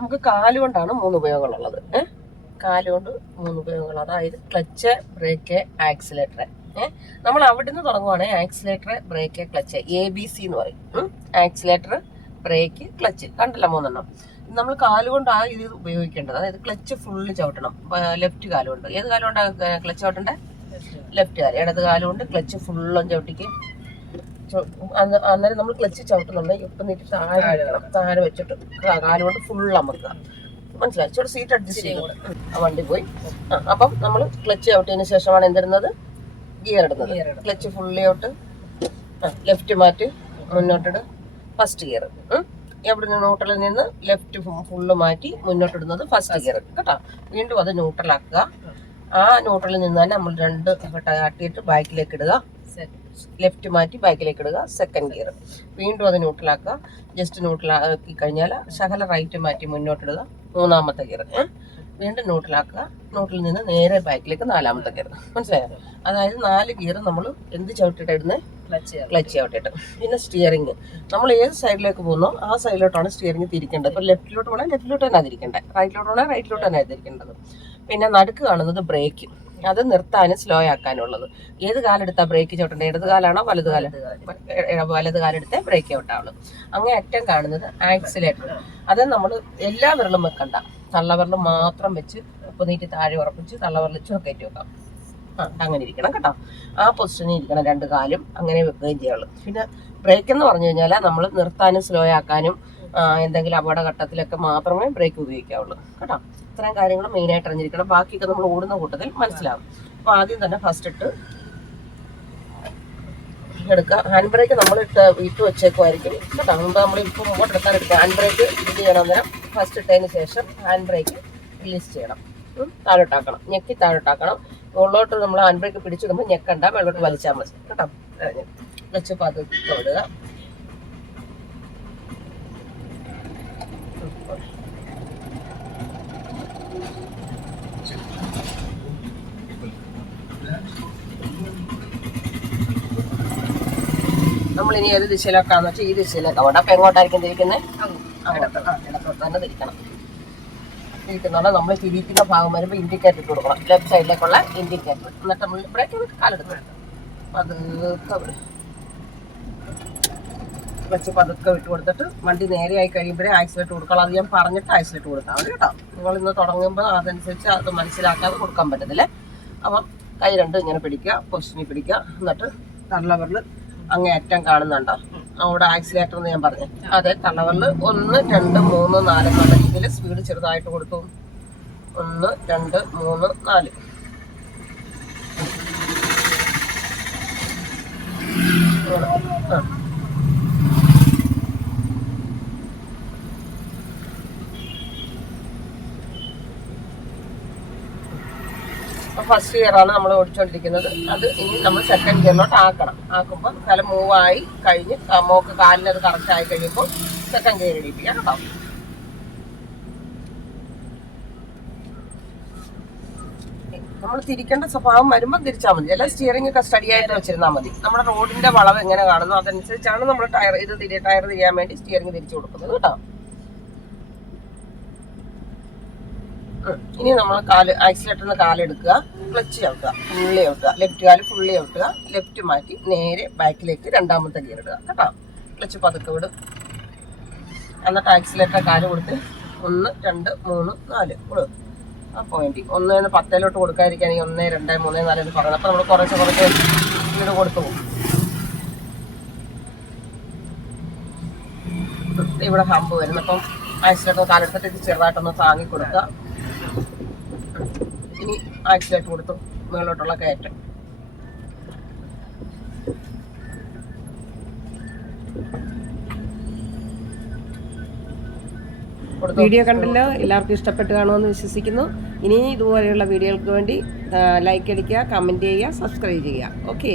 നമുക്ക് കാലുകൊണ്ടാണ് 3 ഉപയോഗങ്ങളുള്ളത്. കാലുകൊണ്ട് 3 ഉപയോഗങ്ങൾ, അതായത് ക്ലച്ച്, ബ്രേക്ക്, ആക്സിലേറ്റർ. നമ്മൾ അവിടുന്ന് തുടങ്ങുവാണെങ്കിൽ ആക്സിലേറ്റർ, ബ്രേക്ക്, ക്ലച്ച്, ABC എന്ന് പറയും. ആക്സിലേറ്റർ, ബ്രേക്ക്, ക്ലച്ച്, കണ്ടല്ലോ 3 നമ്മൾ കാലുകൊണ്ടാണ് ഇത് ഉപയോഗിക്കേണ്ടത്. അതായത് ക്ലച്ച് ഫുള്ള് ചവിട്ടണം, ലെഫ്റ്റ് കാലുകൊണ്ട്. ഏത് കാലുകൊണ്ടാണ് ക്ലച്ച് ചവിട്ടണ്ടേ? ലെഫ്റ്റ് കാല്. ഇടത് കാലുകൊണ്ട് ക്ലച്ച് ഫുള്ളും ചവിട്ടിക്ക്. അന്നേരം നമ്മൾ ക്ലച്ച് ചവിട്ടുന്നുണ്ടെങ്കിൽ ഇപ്പം നീട്ടി താഴെ വെച്ചിട്ട് കാലുകൊണ്ട് ഫുൾ അമർത്തുക. മനസ്സിലായി? ചോട്ട് സീറ്റ് അഡ്ജസ്റ്റ് ചെയ്യും. വണ്ടി പോയി. അപ്പം നമ്മൾ ക്ലച്ച് ചവിട്ടിയതിന് ശേഷമാണ് എന്തിടുന്നത്? ഗിയർ ഇടുന്നത്. ക്ലച്ച് ഫുള്ളി ഔട്ട്, ലെഫ്റ്റ് മാറ്റി മുന്നോട്ടിട്, ഫസ്റ്റ് ഗിയർ. എവിടെ ന്യൂട്രലിൽ നിന്ന് ലെഫ്റ്റ് ഫുള്ള് മാറ്റി മുന്നോട്ടിടുന്നത് ഫസ്റ്റ് ഗിയർ കേട്ടോ. വീണ്ടും അത് ന്യൂട്രലാക്കുക. ആ ന്യൂട്രലിൽ നിന്ന് തന്നെ നമ്മൾ 2 കാട്ടിയിട്ട് ബാക്കിലേക്ക് ഇടുക. ലെഫ്റ്റ് മാറ്റി ബാക്കിലേക്ക് ഇടുക, സെക്കൻഡ് ഗിയർ. വീണ്ടും അത് ന്യൂട്രലാക്കുക. ജസ്റ്റ് ന്യൂട്രലാക്കി കഴിഞ്ഞാൽ ശകല റൈറ്റ് മാറ്റി മുന്നോട്ടിടുക, 3ാമത്തെ ഗിയർ. വീണ്ടും ന്യൂട്രലാക്കുക. ന്യൂട്രലിൽ നിന്ന് നേരെ ബാക്കിലേക്ക് 4ാമത്തെ ഗിയർ. മനസ്സിലായോ? അതായത് 4 ഗിയർ നമ്മൾ എന്ത് ചവിട്ടിയിട്ട് ഇടുന്നത്? ക്ലച്ച് ചവിട്ടിയിട്ട്. പിന്നെ സ്റ്റിയറിംഗ്, നമ്മൾ ഏത് സൈഡിലേക്ക് പോകുന്നോ ആ സൈഡിലോട്ടാണ് സ്റ്റിയറിംഗ് തിരിക്കേണ്ടത്. ഇപ്പോൾ ലെഫ്റ്റിലോട്ട് പോകണേ ലെഫ്റ്റിലോട്ട് തന്നെ തിരിക്കേണ്ടത്, റൈറ്റിലോട്ട് പോകണേ റൈറ്റിലോട്ട് തന്നെ തിരിക്കേണ്ടത്. പിന്നെ നടുക്ക് കാണുന്നത് ബ്രേക്ക്, അത് നിർത്താനും സ്ലോ ആക്കാനുള്ളത്. ഏത് കാലെടുത്താൽ ബ്രേക്ക് ചവിട്ടേണ്ടത്? ഇടത് കാലാണോ വലത് കാലം? വലത് കാലെടുത്തേ ബ്രേക്ക് ചവിട്ടാവുള്ളൂ. അങ്ങനെ അറ്റം കാണുന്നത് ആക്സിലേറ്റർ. അത് നമ്മൾ എല്ലാ വിരലും വെക്കണ്ട, തള്ളവിരൽ മാത്രം വെച്ച് ഉപ്പ് നീട്ടി താഴെ ഉറപ്പിച്ച് തള്ളവിരൽ ചുവക്കയറ്റി വെക്കാം. അങ്ങനെ ഇരിക്കണം കേട്ടോ. ആ പൊസിഷനിൽ ഇരിക്കണം 2 കാലും, അങ്ങനെ വെക്കുകയും ചെയ്യുള്ളൂ. പിന്നെ ബ്രേക്ക് എന്ന് പറഞ്ഞു കഴിഞ്ഞാൽ നമ്മൾ നിർത്താനും സ്ലോ ആക്കാനും എന്തെങ്കിലും അപകടഘട്ടത്തിലൊക്കെ മാത്രമേ ബ്രേക്ക് ഉപയോഗിക്കാവുള്ളൂ കേട്ടോ. ഇത്രയും കാര്യങ്ങൾ മെയിനായിട്ട് അറിഞ്ഞിരിക്കണം. ബാക്കിയൊക്കെ നമ്മൾ ഓടുന്ന കൂട്ടത്തിൽ മനസ്സിലാവും. അപ്പോൾ ആദ്യം തന്നെ ഫസ്റ്റ് ഇട്ട് എടുക്കുക. ഹാൻഡ് ബ്രേക്ക് നമ്മൾ ഇട്ട് വെച്ചേക്കുമായിരിക്കും കേട്ടോ. മുമ്പ് നമ്മൾ ഇപ്പോൾ മുമ്പോട്ട് എടുക്കാൻ എടുക്കുക. ഹാൻഡ് ബ്രേക്ക് ഇത് ചെയ്യണം. അന്നേരം ഫസ്റ്റ് ഇട്ടതിന് ശേഷം ഹാൻഡ് ബ്രേക്ക് റിലീസ് ചെയ്യണം. താഴോട്ടാക്കണം, ഞെക്കി താഴോട്ടാക്കണം. മുകളിലോട്ട് നമ്മൾ ഹാൻഡ് ബ്രേക്ക് പിടിച്ചിടുമ്പോൾ ഞെക്കണ്ട, വെള്ളോട്ട് വലിച്ചാൽ മതി കേട്ടോ. വെച്ച് പതുക്കെ വിടുക. നമ്മളിനി ഏത് ദിശയിലൊക്കാന്ന് വെച്ചാൽ ഈ ദിശയിലൊക്കെ വേണ്ട. അപ്പം എങ്ങോട്ടായിരിക്കും തിരിക്കുന്നത്? ഇടത്തോട്ട് തന്നെ തിരിക്കണം. തിരിക്കുന്നുണ്ട്. നമ്മൾ തിരിക്കുന്ന ഭാഗം വരുമ്പോൾ ഇൻഡിക്കേറ്റർ ഇട്ട് കൊടുക്കണം, ലെഫ്റ്റ് സൈഡിലേക്കുള്ള ഇൻഡിക്കേറ്റർ. എന്നിട്ട് നമ്മൾ ബ്രേക്ക് കാലെടുത്ത് പതുക്കെ വെച്ച് പതുക്കെ വിട്ട് കൊടുത്തിട്ട് വണ്ടി നേരെയായി കഴിയുമ്പോഴേ ആക്സിലേറ്റ് കൊടുക്കണം. അത് ഞാൻ പറഞ്ഞിട്ട് ആക്സിലേറ്റ് കൊടുത്താൽ മതി കേട്ടോ. നിങ്ങൾ ഇന്ന് തുടങ്ങുമ്പോൾ അതനുസരിച്ച് അത് മനസ്സിലാക്കാതെ കൊടുക്കാൻ പറ്റത്തില്ലേ. അപ്പം കൈ 2 ഇങ്ങനെ പിടിക്കുക, പൊസിഷനിൽ പിടിക്കുക. എന്നിട്ട് തള്ളവിരൽ അങ്ങേ അറ്റം കാണുന്നുണ്ടോ അവിടെ ആക്സിലേറ്റർ എന്ന് ഞാൻ പറഞ്ഞു. അതെ, തള്ളവിരൽ 1, 2, 3, 4 എന്നുള്ള രീതിയിൽ സ്പീഡ് ചെറുതായിട്ട് കൊടുത്തു. 1, 2, 3, 4. ഫസ്റ്റ് ഗിയറാണ് നമ്മൾ ഓടിച്ചുകൊണ്ടിരിക്കുന്നത്. അത് ഇനി നമ്മൾ സെക്കൻഡ് ഗിയറിലോട്ട് ആക്കുമ്പോൾ തല മൂവായി കഴിഞ്ഞ് മോക്ക് കാലിനത് കറക്റ്റ് ആയി കഴിയുമ്പോൾ സെക്കൻഡ് ഗിയർ ഇടിപ്പിക്കാം കേട്ടോ. നമ്മൾ തിരിക്കേണ്ട സ്വഭാവം വരുമ്പോൾ തിരിച്ചാൽ മതി. അല്ല സ്റ്റിയറിംഗ് ഒക്കെ സ്റ്റഡി ആയിട്ട് വെച്ചിരുന്നാൽ മതി. നമ്മുടെ റോഡിന്റെ വളവ് എങ്ങനെ കാണുന്നു അതനുസരിച്ചാണ് നമ്മൾ ടയർ തിരിയാൻ വേണ്ടി സ്റ്റിയറിംഗ് തിരിച്ചു കൊടുക്കുന്നത് കേട്ടോ. ഇനി നമ്മൾ ആക്സിലേറ്ററിന് കാലെടുക്കുക, ക്ലച്ച് ചവിട്ടുക, ഫുള്ളി ചവിട്ടുക, ലെഫ്റ്റ് കാല് ഫുള്ളി ചവിട്ടുക, ലെഫ്റ്റ് മാറ്റി നേരെ ബാക്കിലേക്ക് 2ാമത്തെ ഗിയർ ഇടുക കേട്ടോ. ക്ലച്ച് പതുക്കെ വിടും. എന്നിട്ട് ആക്സിലേറ്റർ കാല് കൊടുത്ത് 1, 2, 3, 4 കൊടുക്കും. ആ പോയിന്റ് 1 10 കൊടുക്കാതിരിക്കുകയാണെങ്കിൽ 1, 2, 3, 4 എന്ന് പറയുന്നത്. അപ്പോൾ നമ്മൾ കുറച്ച് സ്പീഡ് കൊടുത്തു പോകും. ഇവിടെ ഹമ്പ് വരുന്നു. അപ്പം ആക്സിലേറ്റർ കാലെടുത്തിട്ട് ഇത് ചെറുതായിട്ടൊന്ന് താങ്ങി കൊടുക്കുക. ഇനി ആക്സിലേറ്റർ കൊടുത്തു മുകളിലോട്ടുള്ള കയറ്റം. വീഡിയോ കണ്ടല്ലോ, എല്ലാവർക്കും ഇഷ്ടപ്പെട്ട് കാണുമെന്ന് വിശ്വസിക്കുന്നു. ഇനി ഇതുപോലെയുള്ള വീഡിയോകൾക്ക് വേണ്ടി ലൈക്ക് അടിക്കുക, കമൻറ്റ് ചെയ്യുക, സബ്സ്ക്രൈബ് ചെയ്യുക. ഓക്കെ.